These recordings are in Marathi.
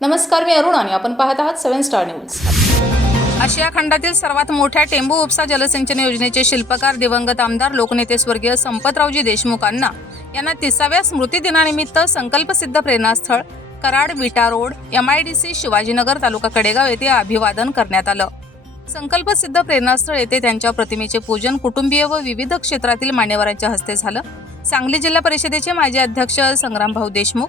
नमस्कार, मी अरुण आणि आपण पाहत आहात 7 स्टार न्यूज। आशिया खंडातील सर्वात मोठ्या टेंबू उपसा जलसिंचन योजनेचे शिल्पकार दिवंगत आमदार लोकनेते स्वर्गीय संपतरावजी देशमुख अण्णा यांना 30व्या स्मृतिदिनानिमित्त संकल्पसिद्ध प्रेरणास्थळ कराड विटा रोड MIDC शिवाजीनगर तालुका कडेगाव येथे अभिवादन करण्यात आलं। संकल्पसिद्ध प्रेरणास्थळ येथे त्यांच्या प्रतिमेचे पूजन कुटुंबीय व विविध क्षेत्रातील मान्यवरांच्या हस्ते झालं। सांगली जिल्हा परिषदेचे माजी अध्यक्ष Sangrambhau Deshmukh,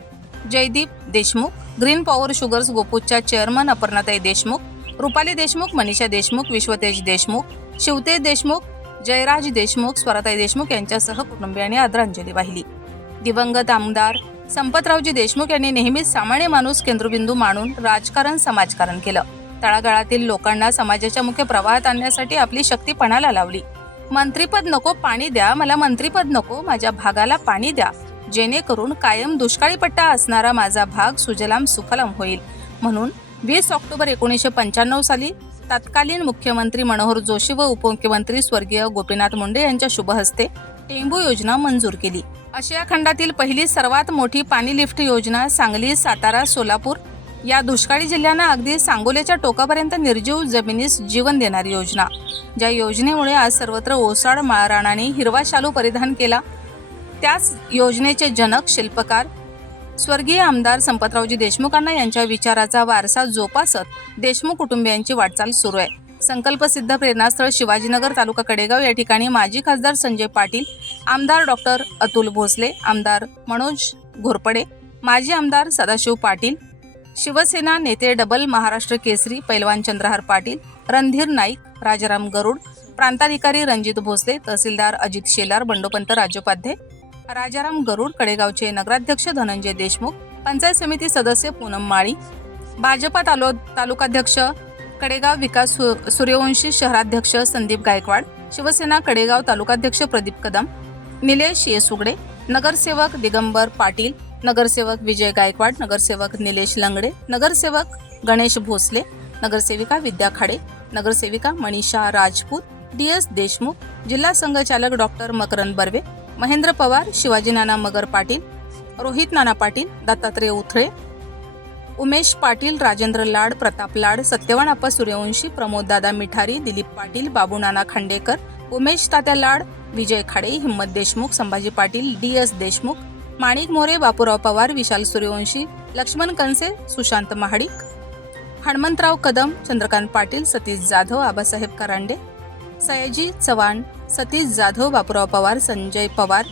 Jaydeep Deshmukh, Green Power Sugars गोपूच्या चेअरमन अपर्णाताई देशमुख, रुपाली देशमुख, मनीषा देशमुख, विश्वतेज देशमुख, शिवतेज देशमुख, जयराज देशमुख, स्वराताई देशमुख यांच्यासह कुटुंबियांनी आदरांजली वाहिली। दिवंगत आमदार संपतरावजी देशमुख यांनी नेहमीच सामान्य माणूस केंद्रबिंदू मानून राजकारण समाजकारण केलं। तळागाळातील लोकांना समाजाच्या मुख्य प्रवाहात आणण्यासाठी आपली शक्ती पणाला लावली। मंत्रीपद नको पाणी द्या, मला मंत्रीपद नको, माझ्या भागाला पाणी द्या, जेणेकरून कायम दुष्काळी पट्टा असणारा माझा भाग सुजलाम सुफलाम होईल म्हणून 20 ऑक्टोबर 1995 साली तत्कालीन मुख्यमंत्री मनोहर जोशी व उपमुख्यमंत्री स्वर्गीय गोपीनाथ मुंडे यांच्या शुभ हस्ते टेंबू योजना मंजूर केली। आशिया खंडातील पहिली सर्वात मोठी पाणी लिफ्ट योजना सांगली, सातारा, सोलापूर या दुष्काळी जिल्ह्यांना अगदी सांगोल्याच्या टोकापर्यंत निर्जीव जमिनीस जीवन देणारी योजना, ज्या योजनेमुळे आज सर्वत्र ओसाड माळरानाने हिरवा शालू परिधान केला। त्याच योजनेचे जनक शिल्पकार स्वर्गीय आमदार संपतरावजी देशमुखांना यांच्या विचाराचा वारसा जोपासत देशमुख कुटुंबियांची वाटचाल सुरू आहे। संकल्पसिद्ध प्रेरणास्थळ शिवाजीनगर तालुका कडेगाव या ठिकाणी माजी खासदार संजय पाटील, आमदार डॉक्टर अतुल भोसले, आमदार मनोज घोरपडे, माजी आमदार सदाशिव पाटील, शिवसेना नेते डबल महाराष्ट्र केसरी पैलवान चंद्रहार पाटील, रणधीर नाईक, राजाराम गरुड, प्रांताधिकारी रणजित भोसले, तहसीलदार अजित शेलार, बंडोपंत राज्योपाध्याय, राजाराम गरुड, कडेगावचे नगराध्यक्ष धनंजय देशमुख, पंचायत समिती सदस्य पूनम माळी, भाजपा तालुकाध्यक्ष कडेगाव विकास सूर्यवंशी, शहराध्यक्ष संदीप गायकवाड, शिवसेना कडेगाव तालुकाध्यक्ष प्रदीप कदम, निलेश येसुगडे, नगरसेवक दिगंबर पाटील, नगरसेवक विजय गायकवाड, नगरसेवक निलेश लंगडे, नगरसेवक गणेश भोसले, नगरसेविका विद्या खाडे, नगरसेविका मनीषा राजपूत, DS देशमुख, जिल्हा संघचालक डॉक्टर मकरंद बर्वे, महेंद्र पवार, शिवाजी नाना मगर पाटील, रोहित नाना पाटील, दत्तात्रय उथळे, उमेश पाटील, राजेंद्र लाड, प्रताप लाड, सत्यवान आप्पा सूर्यवंशी, प्रमोद दादा मिठारी, दिलीप पाटील, बाबू नाना खांडेकर, उमेश तात्या लाड, विजय खाडे, हिम्मत देशमुख, संभाजी पाटील, DS देशमुख, माणिक मोरे, बापूराव पवार, विशाल सूर्यवंशी, लक्ष्मण कनसे, सुशांत महाडिक, हनुमंतराव कदम, चंद्रकांत पाटील, सतीश जाधव, आबासाहेब करांडे, सयाजी चव्हाण, सतीश जाधव, बापूराव पवार, संजय पवार,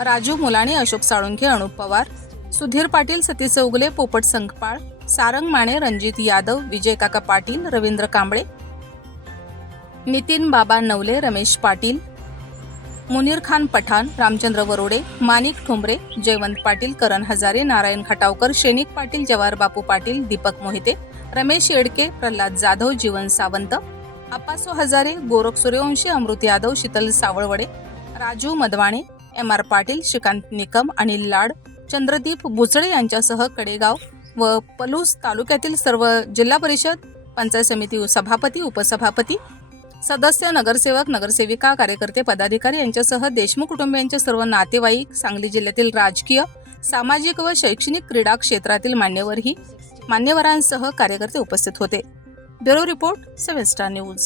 राजू मुलाणी, अशोक साळुंखे, अनुप पवार, सुधीर पाटील, सतीश चौगले, पोपट संकपाळ, सारंग माने, रणजित यादव, विजय काका पाटील, रवींद्र कांबळे, नितीन बाबा नवले, रमेश पाटील, मुनीर खान पठाण, रामचंद्र वरोडे, माणिक ठोंबरे, जयवंत पाटील, करण हजारे, नारायण खटावकर, शेनिक पाटील, जवाहर बापू पाटील, दीपक मोहिते, रमेश येडके, प्रल्हाद जाधव, जीवन सावंत, अप्पासो हजारे, गोरख सूर्यवंशी, अमृत यादव, शीतल सावळवडे, राजू मदवाणे, MR पाटील, श्रीकांत निकम, अनिल लाड, चंद्रदीप बुचळे यांच्यासह कडेगाव व पलूस तालुक्यातील सर्व जिल्हा परिषद, पंचायत समिती सभापती, उपसभापती, सदस्य, नगरसेवक, नगरसेविका, कार्यकर्ते, पदाधिकारी यांच्यासह देशमुख कुटुंबियांचे सर्व नातेवाईक, सांगली जिल्ह्यातील राजकीय, सामाजिक व शैक्षणिक क्रीडा क्षेत्रातील मान्यवरांसह कार्यकर्ते उपस्थित होते। Bureau report 7 star news.